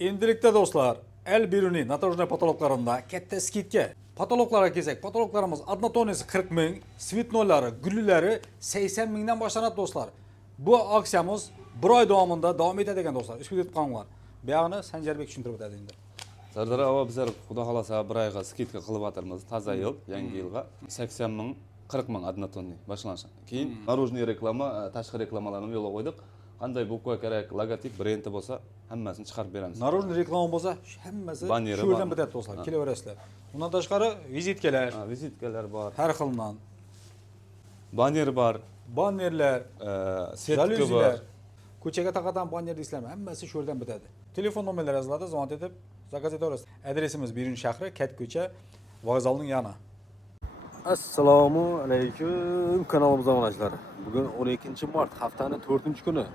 Endilikda do'stlar, El-Biruni notajniy patologlarında katta skidka. Patologlarga kelsak, patologlarimiz adnotonisi 40 ming, svitnoylari, gullilari 80 mingdan boshlanadi do'stlar. Bu aksiyamiz bir oy davomida davom etadi ekan do'stlar. Ushbu deb qolinglar. Bu yoqni Sanjarbek tushuntirib o'tadi endi. Sardar aka bizlar xudo xolasa bir oyga skidka qilib atirmiz. Toza yil, yangi yilga 80 ming, 40 ming adnotonniy boshlanishi. Keyin наружный reklama, tashqi reklamalarni yo'lga qo'ydik. Qanday bukva kerak, logotip, brendi bo'lsa, hammasini chiqarib beramiz. Narужный reklama bo'lsa, hammasi shu yerdan bitadi do'stlar. Kelaverasizlar. Undan tashqari vizitkalar, Vizitkalar bor, har xildan. banner bor, Bannerlar, setka bor. ko'chaga taqatan banner deysizlarmi? Hammasi shu yerdan bitadi. Telefon nomerlari yoziladi, zvont etib zakaz etaverasiz. Adresimiz Biruni shahri, Kat ko'cha, vokzalning yana. Assalomu alaykum kanalimizga obunachilar. Bugun 12-mart haftaning 4-kuni.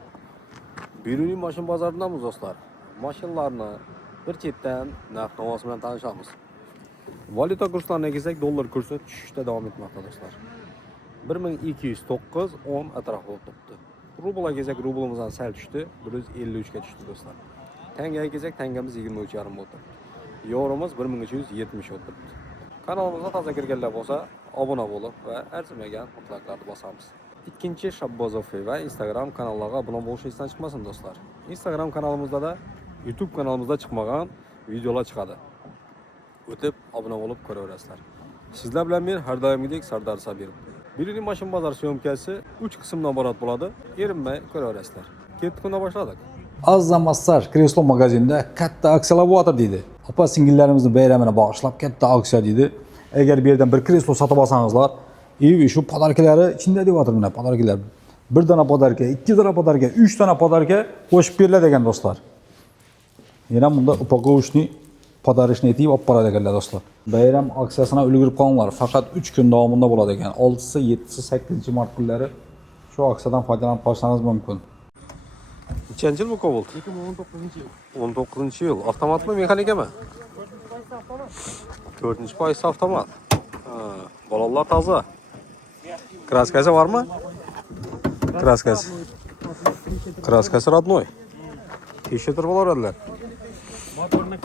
Biruni mashin bozoridamiz do'stlar. Mashinlarni bir chetdan narx-navosi bilan tanishamiz. Valyuta kurslariga kelsak, dollar kursi tushishda davom etmoqda do'stlar. 1209.10 atrofida o'tibdi. Rublga kelsak, rublimizdan sal tushdi, 153 ga tushdi do'stlar. Tangaga kelsak, tangamiz 23.5 o'tibdi. Yevromiz 1370 o'tibdi. Kanalimizga toza kirganlar bo'lsa, obuna bo'lib va arzimagan mutlaqlarni bosamiz. Ikkinchi Shabbozov va Instagram kanallariga obuna bo'lish esdan chiqmasin do'stlar. Instagram kanalimizda da YouTube kanalimizda chiqmagan videolar chiqadi. O'tib obuna bo'lib ko'raverasizlar. Sizlar bilan men har doimgidek Sardar Sabirov. Biruni mashin bozor syomkasi 3 qismdan iborat bo'ladi. Erinmay ko'raverasizlar. Ketdik, unda boshladik. Azza Massaj Kreslo magazinida katta aksiyalar bo'ladir deydi. Opa singillarimizni bayramini bag'ishlab katta aksiya deydi. Agar bu yerdan bir kreslo sotib olsangizlar, shu podarkalari ichida deyotir mana podarkalar. Bir dona podarka, ikki dona podarka, 3 dona podarka qo'shib beriladi ekan do'stlar. Yana bunda upakovishni podarishni etib olib boradi ekanlar do'stlar. Bayram aksiyasini ulgurib qolinglar. Faqat 3 kun davomida bo'ladi ekan. 6-si, 7-si, 8-mart kunlari shu aksiyadan foydalanib qolishingiz mumkin. Nechanchi yil bu Cobalt? 2019-yil. 19-yil. Avtomatmi, mexanikami? 4-paysi avtomat. Balolar toza. Kraskasi bormi? Kraskasi. Kraskasi родной. Tekshirib olaveradilar.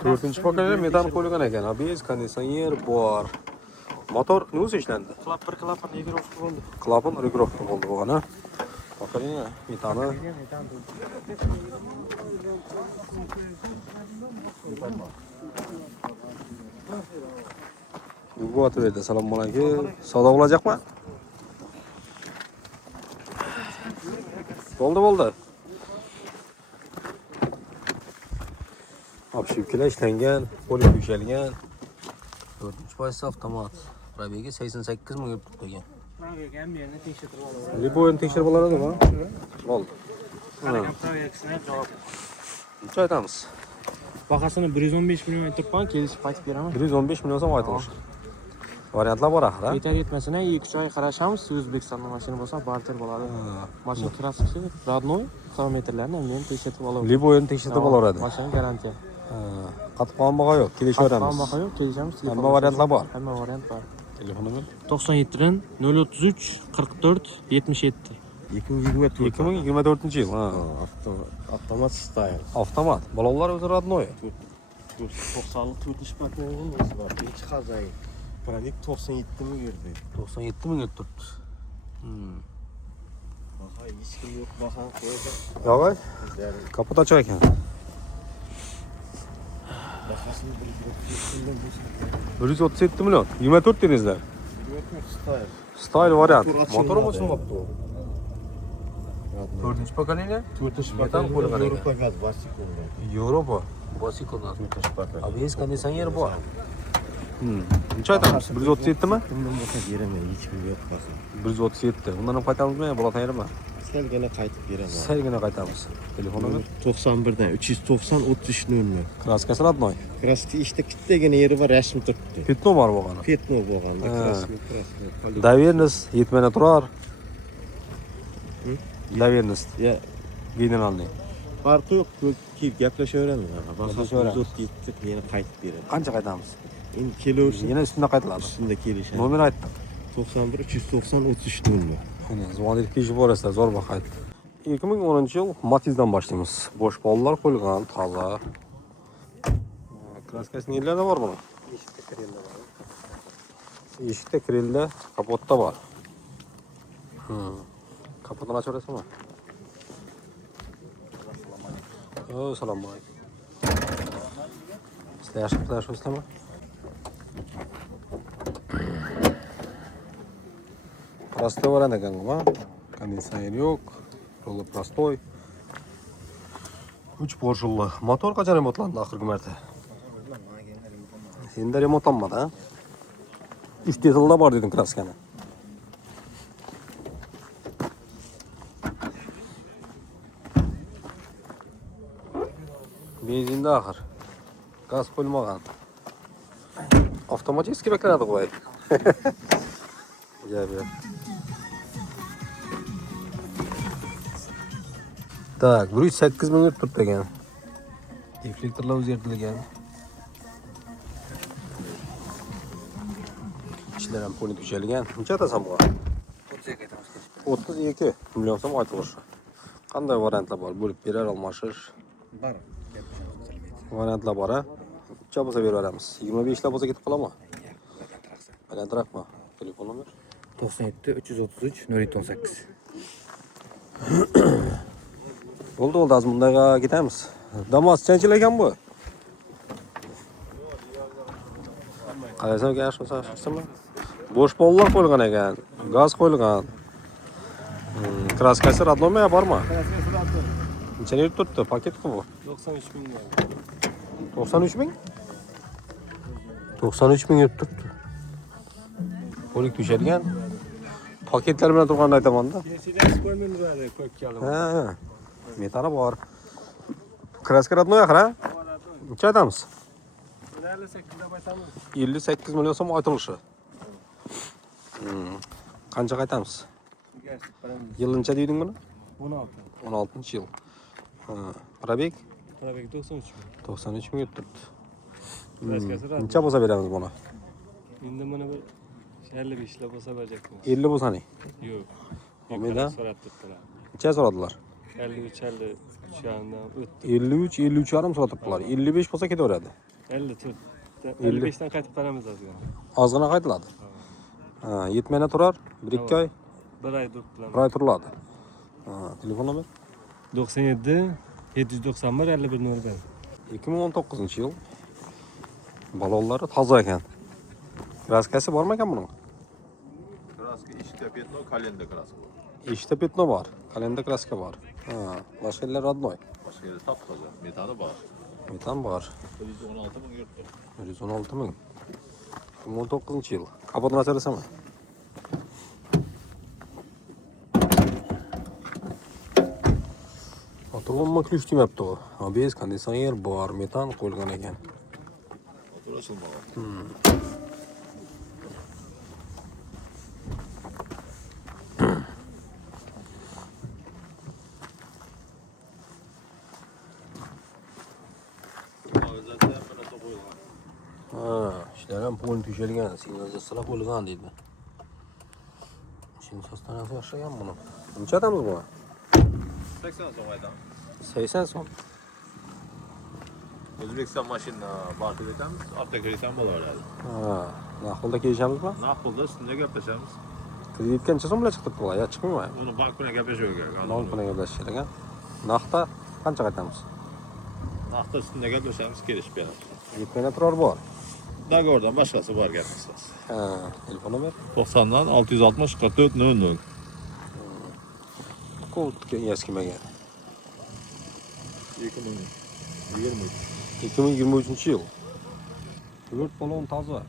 4-pokoleniya metan qo'yilgan ekan. ABS konditsioner bor. Motor nima ishlandi? Klapan registrovka bo'ldi. Klapan registrovka bo'ldi bo'lgani. Pokoleniya metani. Bu atverdi. Assalomu alaykum. Savdo bo'lajaqmi? Bo'ldi. Obshivkalar ishlangan, polis yuksalgan. 4-paysi avtomat. Probegi 88 ming yurib qo'ygan. Proyekt ham yerni tekshirib olaveradi. Liboyni tekshirib oladimi? Bo'ldi. Qaragan proyektini javob. Necha aytamiz? Bahasini 115 million aytibman, kelishib qaytib beraman. 115 million so'm aytilish. Variantlar bor axir. Yetar yetmasini 2-3 oy qarashamiz, O'zbekistonda mashina bo'lsa barter bo'ladi. Mashina kraskasi родной, kilometrlarni men tekshirib olaman. Liboyni tekshirib olaveradi. Mashina garantiya. Qatib qolgan baho yo'q, kelishaveramiz. Hamma baho yo'q, kelishamiz. Hamma variantlar bor. Hamma variant bor. Telefon nomer 97 033 44 77. 2024-yil. Avtomat style. Avtomat. Balonlar o'zi родной. 90'lık 4 patronumuz var. İlk kazayı. Pranik 97 mi girdi? 97 ming turibdi. Baha hiç kim yok. Baha koyacak. Yo'q, Bizler kapot ochiq ekan. bahasını bir 137 million. 24 dedingizlar. style. Style variant. Motor Motori açılmadı. ochilmabdi u. 4-pokoleniya. 4 Metan qo'yilgan ekan. Avrupa gaz basik oldu. Yevropa. Bosikondan. 4 paket. ABS konditsioner bor. Necha aytamiz? 137 mi? Bundan başka veremem. Hiç kim yok basın. 137. Undan ham qaytamizmi? Bo'latan yermi? Sen gene kayıtıp veremem. Salgina qaytamiz. Telefon nomer 91'den 390 33 00. kraskasi родной. Kraski işte kitle gene yeri var. Resmi tuttu. Petno bor bo'lgani. Petno bo'lganda kraski. Доверенность yetmay turar. Доверенность Ya generalniy. farkı yok. Ki gaplashaveramiz. Gaplashaveramiz. Basın yetdik yine kayıtıp veremem. Qancha qaytamiz? Endi kelaversin. Yana ustida qaytiladi. Üstünde kelişen. Nomer aytdim. 91 390 33 00. Mana zvon etib kelishib borasizlar, zo'r baho aytdi. 2010-yil Matizdan boshlaymiz. Bo'sh pollar qo'yilgan, toza. Kraskasi nelarda bor buni? Eshikda kirelda, kapotda bor. Kapotini ochaverasizmi? Assalomu alaykum. Sizlar yaxshimisizlarmi? Простой вариант ekan bu, konditsioner yo'q, ruli простой. 3 porshulli. Motor qachon remontlandi oxirgi marta? Senda remontlanmadi, ha? 3 detalda bor dedim kraskani. Benzinda axir. Gaz qo'yilmagan. Avtomatik beklanadi qo'y. Gap yo'q. Tak, 108 ming turibdi ekan. Deflektorlar o'zgartirilgan. Ishlar ham poni tushalgan. Necha atasan bu? 32 million so'm aytilishi. Qanday variantlar bor? Bo'lib berar, almashish. Bor. Variantlar bor, ha? Necha bo'lsa berib beramiz. 25 lab bo'lsa ketib qoladimi? Balandroqmi? Telefon nomer? 97 333 018. Bo'ldi, hozir bundayga ketamiz. Damas qanchalar ekan bu? Qarasam yaxshi bo'lsa, yaxshimi? Bo'sh pollar qo'yilgan ekan. Gaz qo'yilgan. Kraskasi родной bormi? Necha yurib turibdi? Paketmi bu? 93 ming. 93 ming? 93 ming yurib turibdi. Polik tushalgan. Paketlar bilan turganini aytaman-da. Mercedes qo'ymaydi, ko'p keldi. Ha. Metali bor. Kraska родной axir, ha? Necha aytamiz? 58 deb aytamiz. 58 million so'm aytilishi. Qancha qaytamiz? Yilnincha deyding buni? 16. 16-yil. Probek Probek 93 ming. 93 ming turibdi. Kraskasi radnoy. Necha bo'lsa beramiz buni? Endi mana bir 55 lab bo'lsa berjakmiz. 50 bo'lsa ne? Yo'q. Umida? So'rab turibdilar. Necha so'radilar? 53 yandan o'tdi. 53, 53 yarim so'rab turibdilar. 55 bo'lsa ketaveradi. 54. 55 dan qaytib qaramiz ozgina. Ozgina qaytiladi. Ha, yetmana turar, 1-2 oy, Bir oy turibdilar. 1 oy turiladi. Ha, telefon nomer? 97 791 51 01. 2019-yil. Balonlari toza ekan. Kraskasi bormi ekan buning? Краска, eshikda petno, kalenda kraska bor. Eshikda petno bor, kalenda kraska bor. Ha, boshqa yerlar родной. Boshqa yerda top-toza, metali bor. Metan bor. 116 ming yuribdi. 116 ming. 2019-yil. Kapotini ocharasanmi? Oturganman ключ demabdi u. ABS konditsioner bor, metan qo'yilgan ekan. Motor ochilmagan. Hozirda ham mana qo'yilgan. Ha, ishlar ham poni tushalgan, signalizatsiyalar qo'yilgan deydi. Şimdi sostanasi yaxshigan buni. Necha atamiz buni? 80 so'm aytamiz. 80 so'm. O'zbekiston mashina barter etamiz, avtokredit ham bo'laveradi. Ha, naqdda kelishamizmi? Naqd pulda ustida gaplashamiz. Kreditga necha so'm bilan chiqib turibdi? Ya chiqmaymi? Uni bank bilan gaplashish kerak. Bank bilan gaplashish kerak ekan. Naqdda qancha qaytamiz? Naqd ustida gaplashamiz, kelishib beramiz. Yetmana turar bor. Dogovordan boshqasi bor gapimiz. Ha, telefon nomer? 90dan 660 44 00. Koltukka eskimagan. 2023. 2023-yil. 4 balon toza.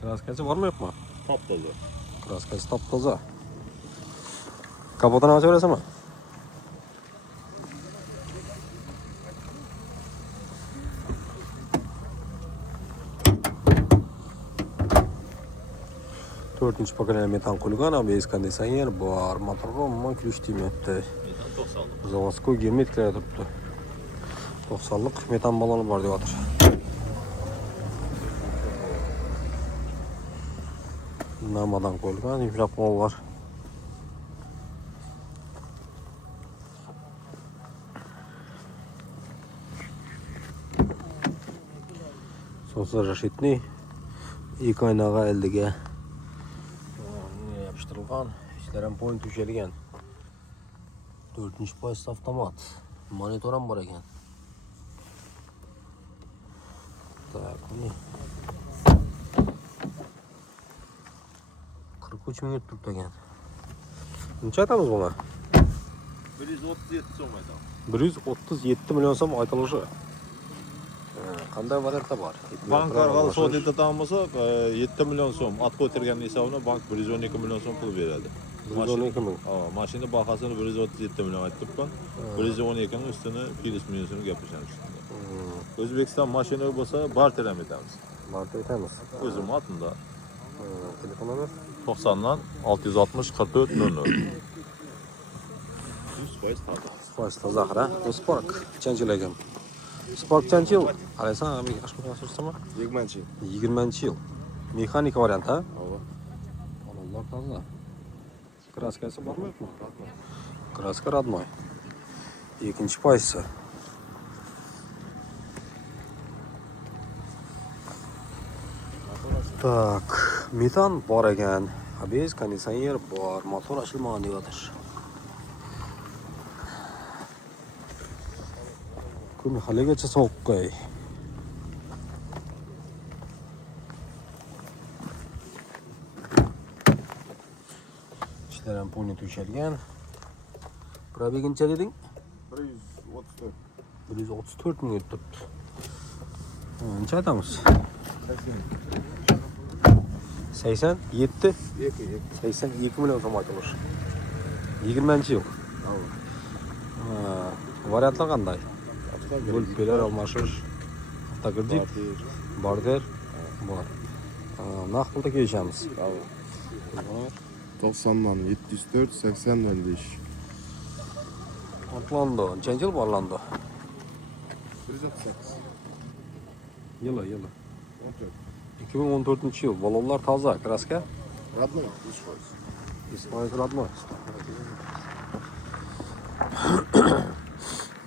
Kraskasi bormi yo'qmi? Top-toza. Kraskasi top-toza. Kapotini ochaverasizmi? To'rtinchi pokoleniya metan qo'yilgan, ABS konditsioner bor, motorga umuman ключ tegmayapti. 90. Заводской герметикlar turibdi. 90lik metan baloni bor deyotir. Namadan qo'yilgan, yumshoq mol bor. So'zlar Rashidning ilk oynaga eldiga yapıştırılgan. İşlerin point düşergen. 4. poyst avtomat. Monitör ham bor ekan. Tak, ne? 43 minut turibdi ekan. Necha aytamiz buni? 137 so'm aytaman. 137 million so'm aytilishi. Qanday variantda bor? Bank orqali sotib etadigan bo'lsa 7 million so'm ot ko'targanning hisobini bank 112 million so'm pul beradi. 112 ming. Mashina bahosini 137 million aytibman. 112 ning ustini plyus minusini gapiramiz. O'zbekiston mashina bo'lsa barter ham etamiz. Barter etamiz. O'zim otimda. Telefon nomer 90dan 660 44 00. 100% toza. Foyz toza qara. Spark change ekan. Spark change yil. Qaraysan, abi yaxshi ko'rsatsaman. 20-yil. 20-yil. Mexanik variant ha? Balonlar toza. Kraskasi bormi yo'qmi? Kraska родной. Ikkinchi poysi. Tak, metan bor ekan. Abes konditsioner bor, motor ochilmagan deyotir. Kun haligacha sovuq qo'y. Ishlar ham pulni to'shalgan. Probegincha deding? 134. 134 ming o'tibdi. Necha aytamiz? 87? 82 million so'm aytilish. 20-yil. Variantlar qanday? Bo'lpelar almashish, avtokredit, barter bor. Naqd pulda kelishamiz. 90dan 704 80 05. Orlando, necha yil bor Orlando? 138. Yili. 2014-yil. Balonlar toza, kraska? Родной, 100%. İsmail родной.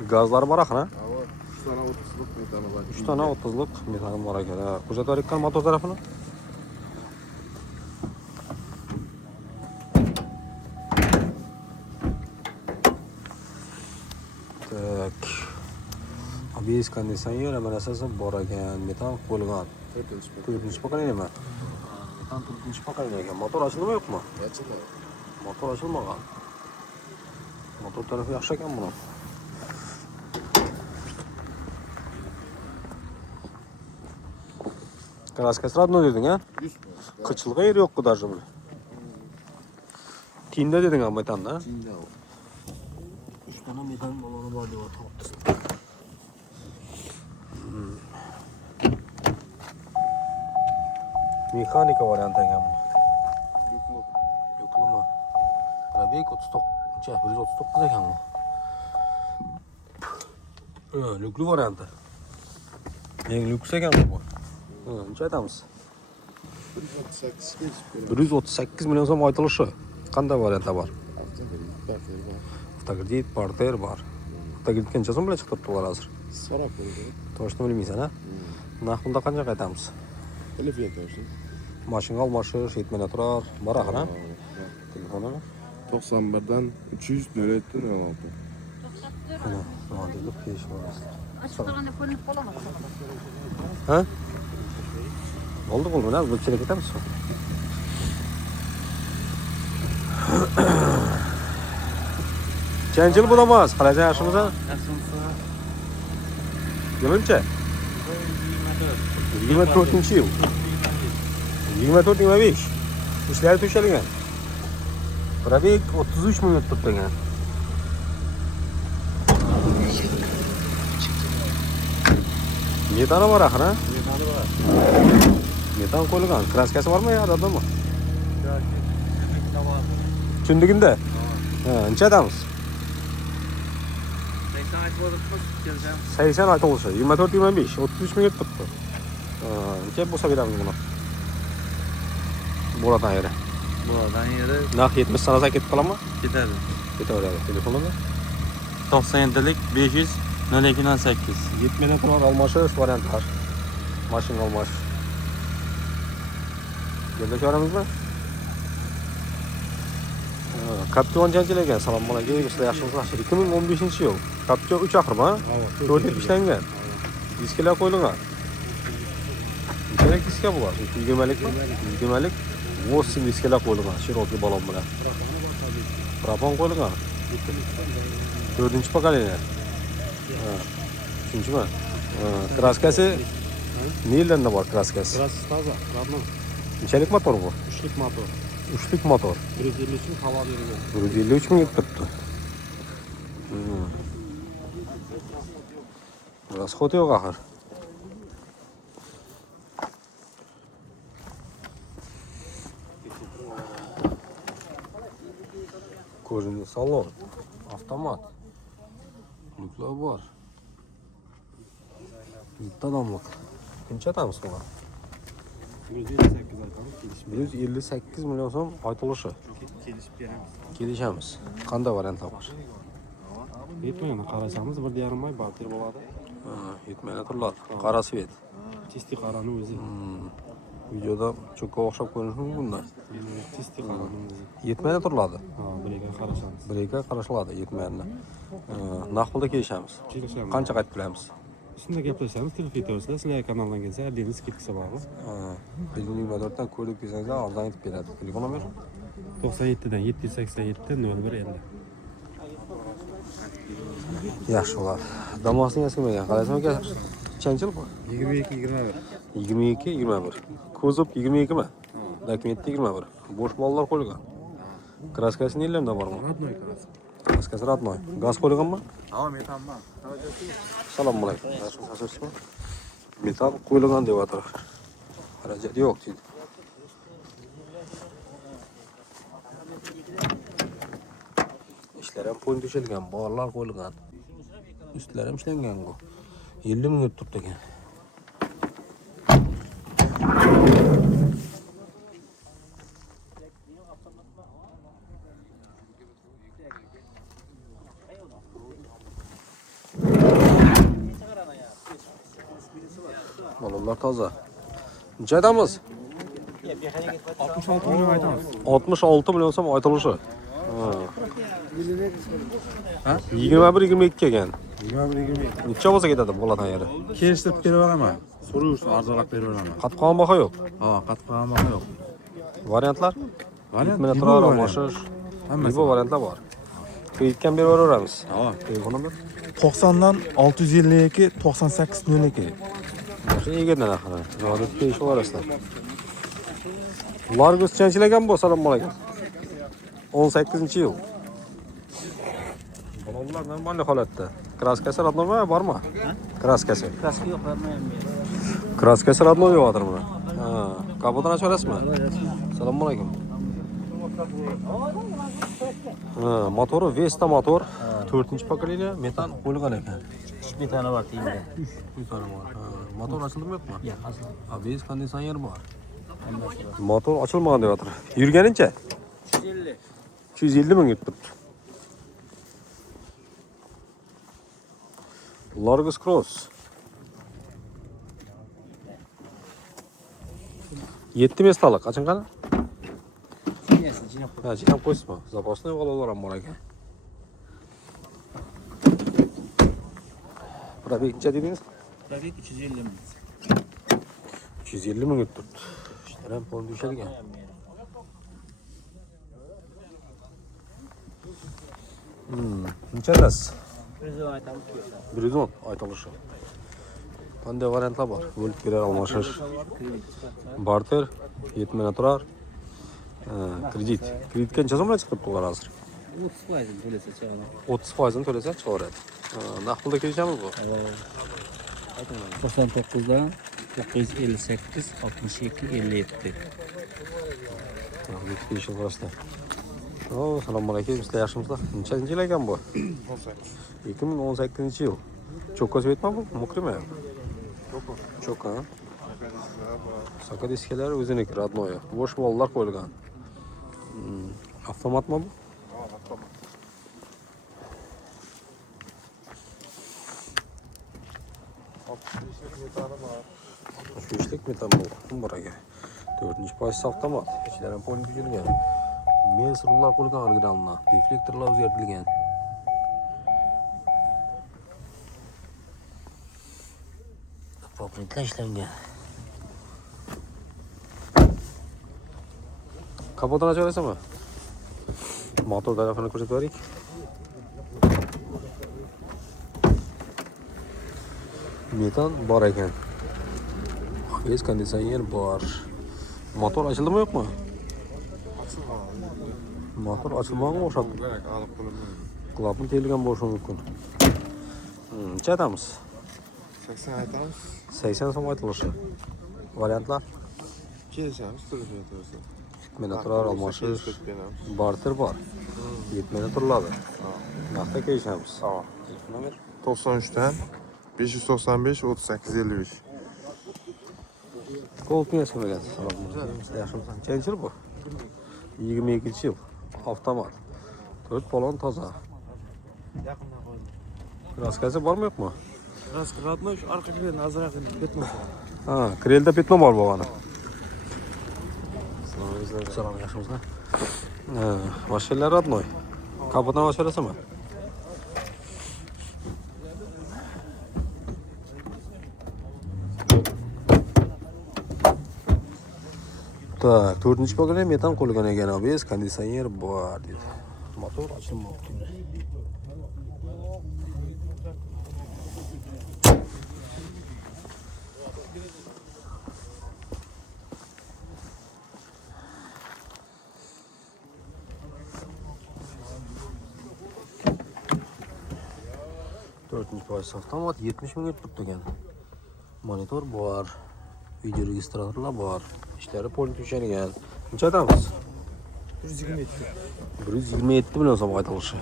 Gazlar bor axı, ha? 3 tane 30'luk metanı var. 3 tane 30'luk metanım var ekan. Hujjat var ekan motor tarafini. Tak. ABS konditsioner mana narsasi bor ekan. Metan qo'lgan. 4-chi pokoleniya mi? Metan 4-chi pokoleniya ekan. Motor ochildimi yo'qmi? Açıldı. Motor açılmagan. Motor tarafı yaxshi ekan buni. Kraskasi родной deding, ha? 100%. Qıçılığı yeri yo'q даже buni. Tinda deding ha metanda. Tinda o. 3 tane metan balonu bor deb aytmoqdasiz. Mexanika varianti ekan bu. Yüklü. Yo'qmi? Probeg 139 ekan bu. Lyukli varianti. Eng lyuks ekan bu. Necha aytamiz? 138 geç. 138 million so'm aytilishi. Qanday variantlar bor? Avtokredit, barter bor. Avtokredit qancha so'm bilan chiqib turibdilar hozir? 40 oldu. To'shni bilmaysan, ha? Naqd pulda qancha qaytamiz? Telefon to'shi. Mashina almashish, yetmay turar, bor axir, ha? Telefoni? 91'dan 300 04 16. Mana, nima dedi? Kesh bor. Açık kalan koyun kolamaz. Ha? Oldu ne? Bu çilek eder misin? Kaç yıl bulamaz? Qaracha yaşımıza? Yılınca? 24-yil. 24-25. İşler to'shalgan. Probeg 33 minut turibdi ekan. Metani bor axir, ha? Metani var. Metan qo'yilgan. Kraskasi bormi yo adadimi? Chundigida? Ha, necha aytamiz? 80 aytib o'tiribmiz, kelishamiz. 80 aytilishi. 24-25, 33 minut turibdi. Necha bo'lsa beramiz buni? Bo'ladigan yeri. Bo'ladigan yeri Naq 70 sanasa ketib qoladimi? ketadi. Ketaveradi. Telefonida? 97lik 500 0208. 70 turar almashish varianti bor. Mashina almash. Gapda ko'ramizmi? Captiva qanchalar ekan? Assalomu alaykum. Sizlar yaxshimisizlar? 2015-yil. Captiva 3 axir ha? 4 yil ishlangan. Diskalar qo'yilgan. Kerak diska bular. 20lik mi? 20lik. 8 diskalar qo'yilgan. Shirokli balon bilan. Propan qo'yilgan. 4-pokoleniya. Uchinchimi? Kraskasi neylarda bor kraskasi? Kraskasi toza, родной. Nechalik motor bu? 3lik motor. 3lik motor. 150 uchun havo berilgan. 153 ming ketibdi. Расход yo'q axir. Ko'rinli salon, avtomat. Lyuklar bor. Bitta odamlik. Qancha aytamiz buni? 158 aytamiz, kelishib 158 million so'm aytilishi. kelishib beramiz. Kelishamiz. Qanday variantlar bor? Yetmaydi, qarasamiz 1,5 oy barter bo'ladi. Yetmaydi turlar. Qora svet. Tisti qarani o'zi. Videoda cho'kka o'xshab ko'rinishi mumkin bunda. Tisti qarani o'zi. Yetmaydi turladi. Ha, biriga qarashamiz. Biriga qarashiladi, yetmaydi. Naq pulda kelishamiz. Kelishamiz. Qancha qaytib bilamiz? Shunda gaplashamiz, telefon qilasizlar, sizlar kanaldan kelsa, adliy skidkasi bor. 124 dan ko'rib kelsangizlar, arzon aytib beradi. Telefon nomer? 97 dan 787 01 50. Yaxshi bo'ladi. Damasning eskimagan. Qaraysiz aka? Qancha yil bu? 22-21. 22-21. Kuzov 22 mi? Dokumentda 21. Bo'sh mollar qo'yilgan. Kraskasi nelarda bormi? Родной краска. Kraskasi родной. Gaz qo'yilganmi? Ha, metanman. Assalomu alaykum. Yaxshimisiz? Metal qo'yilgan deyapti. Xarajat yo'q deydi. Ishlar ham qo'yib to'shalgan, borlar qo'yilgan. Ustlar ham ishlangan bu. 50 ming turibdi ekan. Balonlar toza. Necha aytamiz? 66 million aytamiz. 66 million so'm aytilishi. Ha. 21-22 kelgan. 21-22. Necha bo'lsa ketadi bolatan yeri? Kelishtirib beraveraman. So'ruv uchun arzonlab beraveraman. Qatib qolgan baho yo'q. Ha, qatib qolgan baho yo'q. Variantlar? Variant Mana Ibo turar, variant. almashish. Hammasi. Bu variantlar bor. Kreditga beraveramiz. Ha, Telefon nomer? 90 dan 652 98 02. Shu yegandan axir. Javob berish orasida. Largus chanchilagan bu, assalomu alaykum. 18-yil. Balonlar normal holatda. Kraskasi родной bormi? Kraskasi. Kraska yo'q, bermayman. Kraskasi родной yo'qdir buni. Ha, kapotini ochib olasizmi? Assalomu alaykum. Ha, motori Vesta motor. 4-pokoleniya metan qo'yilgan ekan. Metani bor tiyinda. Metani bor. Ha, motor ochildimi yo'qmi? Yo'q, aslo. ABS konditsioner bor. Motor ochilmagan deyapti. Yurganincha? 150. 250 ming yutibdi. Largus Cross. 7 mestalik. Qachon qani? Nesi, jinab qo'y. Ha, jinab qo'ysizmi? Zaposni g'alolar ham bor ekan. Probek necha dedingiz? Probek 350 ming. 350 ming yutibdi. Ishlar ham pol düşergan. Necha aytasiz? 110 aytamiz. 110 aytilishi. Qanday variantlar bor? Bo'lib berar almashish. Barter, yetmay turar. Kredit. Kredit qancha so'mdan chiqib turlar hozir? 30% to'lasa chiqadi. 30% to'lasa chiqaradi. Naqd pulda kelishamiz bu. 99 dan 958 62 57. Tabii ki işin orasida. Oo, assalomu alaykum. Sizlar yaxshimisizlar? Nechanchi yil ekan bu? 2018-yil. Cho'kka svetmi bu? Mukrimi? Cho'kka. Saka diskalari o'ziniki, родной. Bo'sh vollar qo'yilgan. Avtomatmi bu? Üçlük metan bu buraya. 4-cü pozitsiya avtomat. İçlərin polin düzülgən. Mels rullar qoyulgan originalına. Deflektorlar özgərtilgən. Poplitlar ishlangan. Kapotini ochib olasanmi? Motor tarafini ko'rsatib berik. Metan bor ekan. ABS konditsioner bor. Motor açıldımı yok mu? Motor açılmağına boşalttı. Klapın tehliken boşu mümkün. Neçə aytamiz? 80 aytamiz. 80 so'm aytilishi. Variantlar? Kelishamiz, turib o'tirsa. Minatlar almashish, barter bor. 70 turiladi. Vaqtda kelishamiz. Tamam. Nomer 93'ten 595 38 55. Koltuğun eski mi geldi? Yaşımsan. Kaç yıl bu? 22 yıl. Avtomat. 4 balon taza. Yaqindan qo'ydim. Kraskasi var mı yok mu? Kraska radnoy shu orqa krelni azroq ketma. Ha, krelda petno bor bo'lgani. Salom, yaxshimisiz? Ha, mashinalar radnoy. Kapotini ochib berasizmi? Так, 4-chi pogona metan qo'yilgan ekan, ABS konditsioner bor dedi. Motor ochilmoqda. Dördüncü pozitsiya avtomat 70 ming turibdi ekan. Monitor bor, video registratorlar bor. İşleri polis düşengen. Neçə aytamiz? 127. 127 million so'm aytilishi.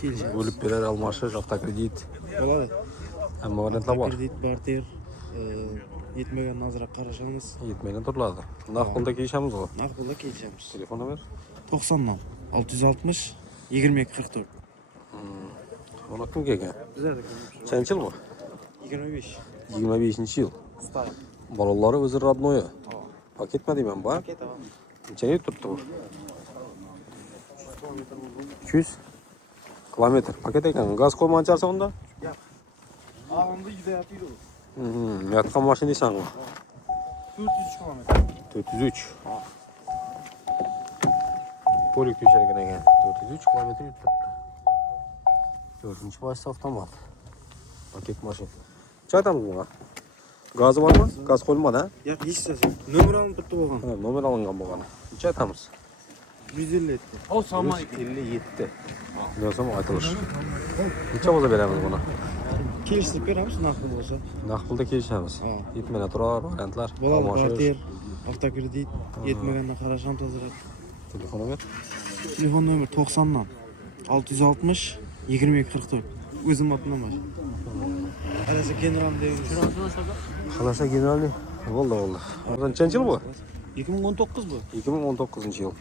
Kelishamiz. Bo'lib berar almashish, avtokredit. Bo'ladi. Hamma variantlar bor. Kredit, barter, yetmagan azroq qarashamiz. Yetmaydi turiladi. Naqd pulda kelishamiz o. Naqd pulda kelishamiz. Telefon nomer? 90 dan 660 22 44. Ona kim kelgan? Bizlarda Qancha yil bu? 25. 25-yil. Ustay. Balollari o'zi radnoyi. Paketma deyman bu. Ket avam. Necha yil turibdi bu? 200 kilometr. Paket ekan. Gaz qo'ymancharsa unda? Avamda yudayapti u. Yotgan mashina deysanmi? 403 km. 403. Polik düşerken ekan. 403 kilometr yurib turibdi. 4-chi pozitsiya avtomat. Paket mashina. Necha aytamiz bunga? Gazi bormi? Gaz qo'yilmadi, ha? Yo'q, hech narsa. Nomer olib turibdi bo'lgan. Ha, nomer olingan bo'lgani. Necha aytamiz? 157. 157. Million so'm aytilish. Necha bo'lsa beramiz buni? Kelishtirib beramiz, naqd bo'lsa. Naqd pulda kelishamiz. Ha. Yetmay turar variantlar. Bo'ladi, almashish. barter, avtokredit, yetmaganda qarash ham tozalar. Telefon nomer? Telefon nomer 90 dan 660 22 44. O'zim otman bor. Qarasa general deymiz. Xalasa generalniy. Bo'ldi. Qancha yil bu? 2019 bu. 2019-yil.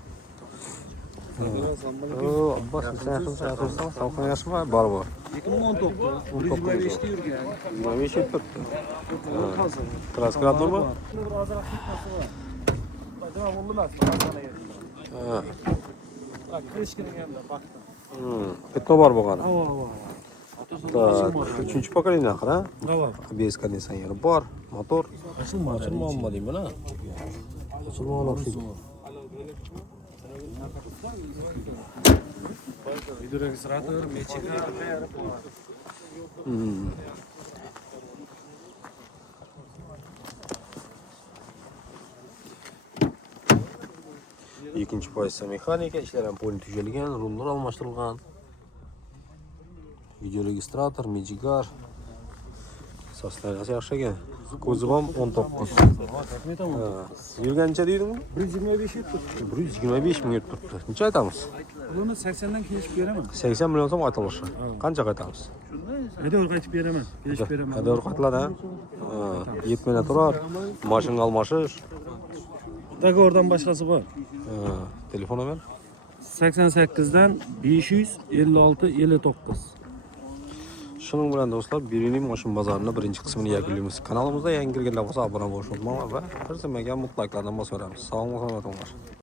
Oo, Abbas, sen yaxshimsan? Sog'liqing yaxshimi? Bor bu. 2019. 25 da yurgan. 25 yil turibdi. Kraska radnoymi? Ha. Petno bor bo'lgani. Так, 3-chi pokoleniya qara. ABS konditsioneri bor, motor. Ochilmoqmi deyman, ha? Ochilmoqlar o'xshaydi. Video registrator, mechika. Ikkinchi pozitsiya mexanika, ishlar ham polni tuzalgan, rullar almashtirilgan. Video registrator, mejigar. Sostaviyasi yaxshi ekan. Ko'zi ham 19. Yurgancha deydingmi? 125 yuribdi. 125 ming turibdi. Necha aytamiz? Buni 80 dan kelishib beraman. 80 million so'm aytilishi. Qancha qaytamiz? Haydor qaytib beraman. Kelishib beraman. Haydor qaytiladi, ha? Yetmay turar. Mashina almashish. Dogovordan boshqasi bor. Telefon nomer? 88 dan 556 59. Shuning bilan do'stlar, Berlin mashina bozorini birinchi qismini yakunlaymiz. Kanalimizda yangi kirganlar bo'lsa obuna bo'lishni unutmanglar va bir zimmaga mutlaqlardan bosib o'ramiz. Sog' bo'linglar.